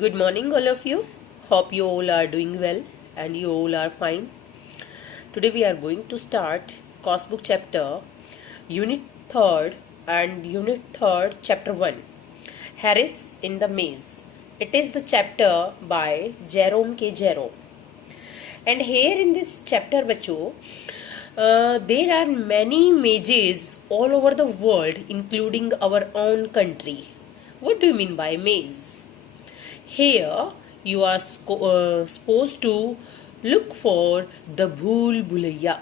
Good morning, all of you. Hope you all are doing well and you all are fine. Today we are going to start Course Book chapter, Unit 3rd and Unit 3rd, Chapter 1, Harris in the Maze. It is the chapter by Jerome K. Jerome. And here in this chapter, बच्चों, there are many mazes all over the world, including our own country. What do you mean by maze? Here you are supposed to look for the Bhool Bhulaiya,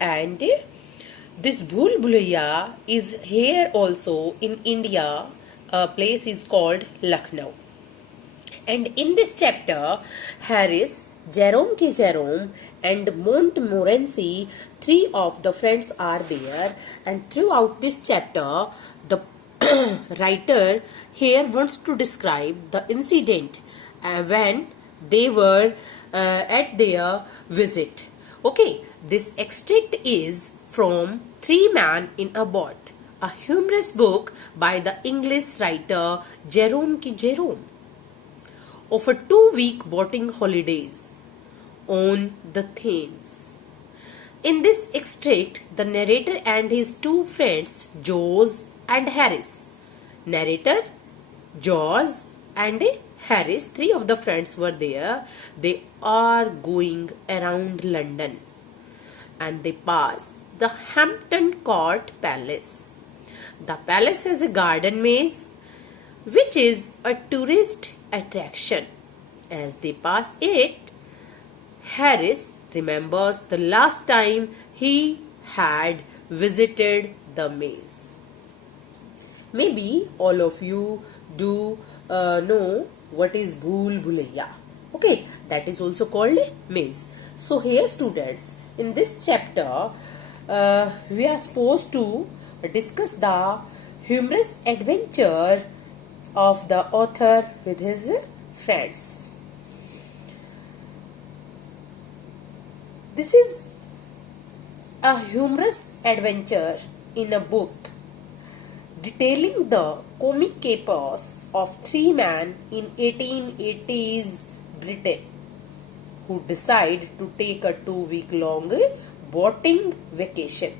and this Bhool Bhulaiya is here also in India. A place is called Lucknow. And in this chapter, Harris, Jerome K. Jerome, and Montmorency, three of the friends are there. And throughout this chapter, the writer here wants to describe the incident when they were at their visit. Okay, this extract is from Three Men in a Boat, a humorous book by the English writer Jerome K. Jerome, of a 2-week boating holidays on the Thames. In this extract, the narrator and his two friends, George and Harris. Narrator, George and Harris, three of the friends were there. They are going around London and they pass the Hampton Court Palace. The palace has a garden maze which is a tourist attraction. As they pass it, Harris remembers the last time he had visited the maze. Maybe all of you do know what is Bhool Bhulaiya. Okay, that is also called maze. So here, students, in this chapter, we are supposed to discuss the humorous adventure of the author with his friends. This is a humorous adventure in a book detailing the comic capers of three men in 1880s Britain who decide to take a 2-week long boating vacation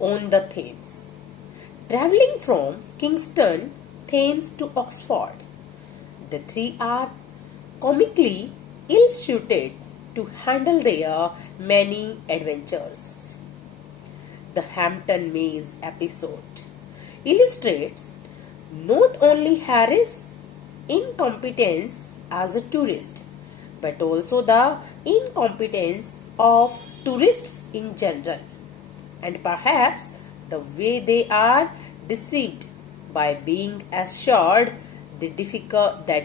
on the Thames. Traveling from Kingston Thames to Oxford, the three are comically ill-suited to handle their many adventures. The Hampton Maze episode illustrates not only Harris' incompetence as a tourist, but also the incompetence of tourists in general, and perhaps the way they are deceived by being assured that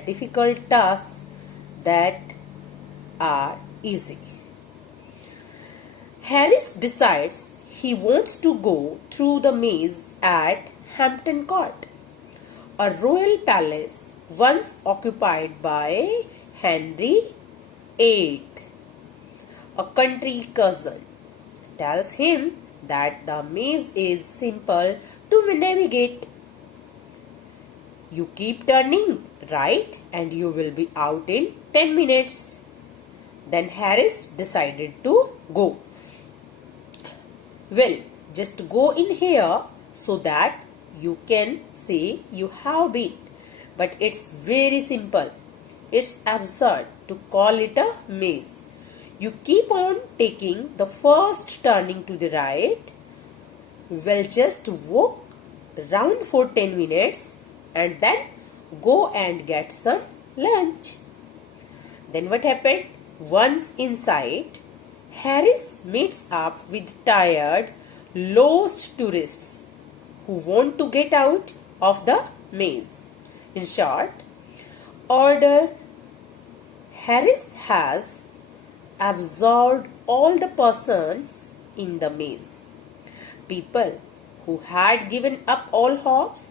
difficult tasks that are easy. Harris decides he wants to go through the maze at Hampton Court, a royal palace once occupied by Henry VIII. A country cousin tells him that the maze is simple to navigate. You keep turning right and you will be out in 10 minutes. Then Harris decided to go. Well, just go in here so that you can say you have been. But it's very simple. It's absurd to call it a maze. You keep on taking the first turning to the right. Well, just walk round for 10 minutes and then go and get some lunch. Then what happened? Once inside, Harris meets up with tired, lost tourists who want to get out of the maze. In short, order Harris has absorbed all the persons in the maze. People who had given up all hopes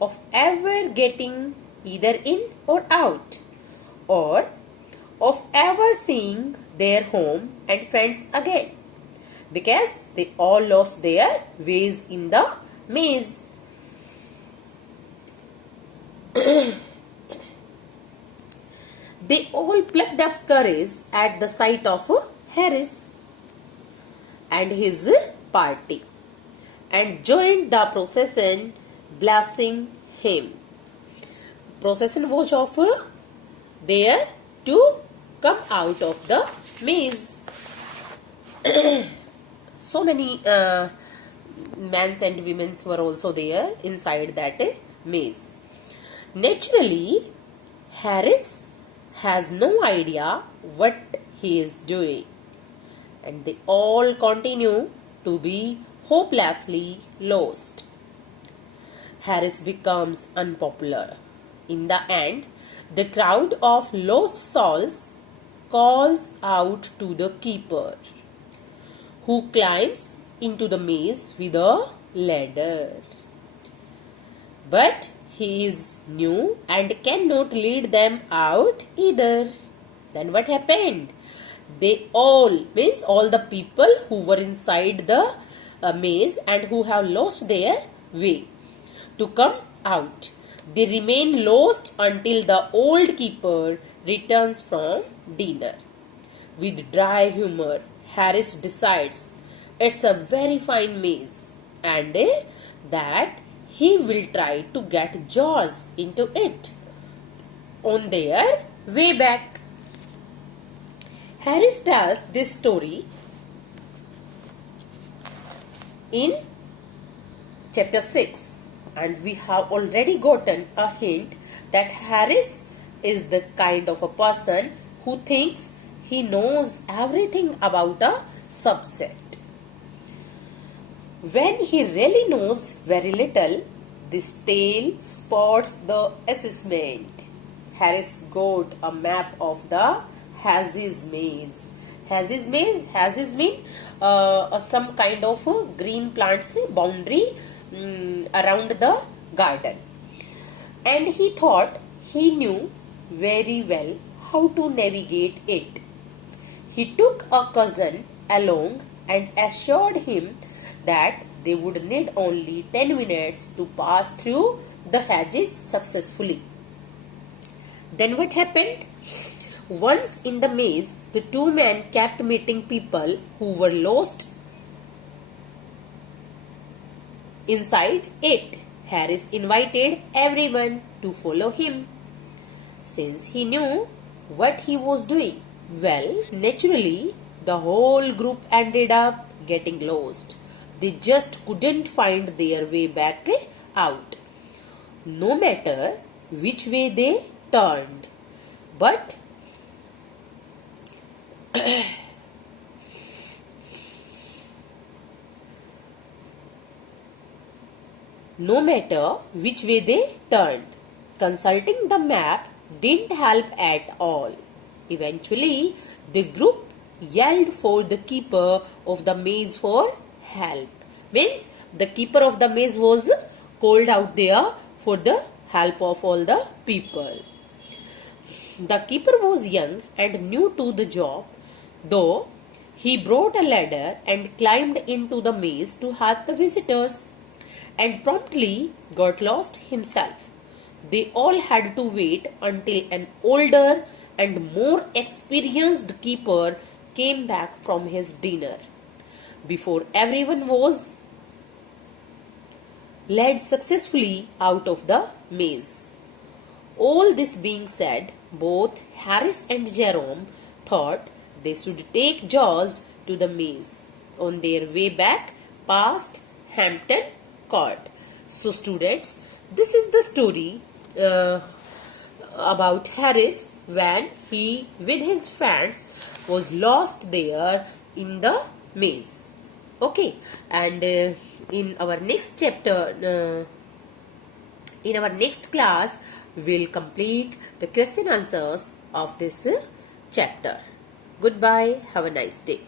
of ever getting either in or out, or of ever seeing their home and friends again, because they all lost their ways in the maze. They all plucked up courage at the sight of Harris and his party and joined the procession, blessing him. Procession was of there to come out of the maze. So many men and women were also there inside that maze. Naturally, Harris has no idea what he is doing, and they all continue to be hopelessly lost. Harris becomes unpopular. In the end, the crowd of lost souls calls out to the keeper, who climbs into the maze with a ladder. But he is new and cannot lead them out either. Then what happened? They all, means all the people who were inside the maze and who have lost their way to come out, they remain lost until the old keeper returns from dinner. With dry humor, Harris decides it's a very fine maze and that he will try to get George into it on their way back. Harris tells this story in chapter 6, and we have already gotten a hint that Harris is the kind of a person who thinks he knows everything about a subject, when he really knows very little. This tale spots the assessment. Harris got a map of the Hazes maze. Hazes maze, Hazes mean some kind of green plants boundary around the garden, and he thought he knew very well how to navigate it. He took a cousin along and assured him that they would need only 10 minutes to pass through the hedges successfully. Then what happened? Once in the maze, the two men kept meeting people who were lost inside it. Harris invited everyone to follow him, since he knew what he was doing. Well, naturally, the whole group ended up getting lost. They just couldn't find their way back out, no matter which way they turned. But no matter which way they turned, consulting the map didn't help at all. Eventually, the group yelled for the keeper of the maze for help. Means the keeper of the maze was called out there for the help of all the people. The keeper was young and new to the job, though he brought a ladder and climbed into the maze to help the visitors, and promptly got lost himself. They all had to wait until an older and more experienced keeper came back from his dinner, before everyone was led successfully out of the maze. All this being said, both Harris and Jerome thought they should take George to the maze on their way back past Hampton Court. So students, this is the story about Harris when he with his friends was lost there in the maze. Okay, and in our next chapter, in our next class, we will complete the question answers of this chapter. Goodbye. Have a nice day.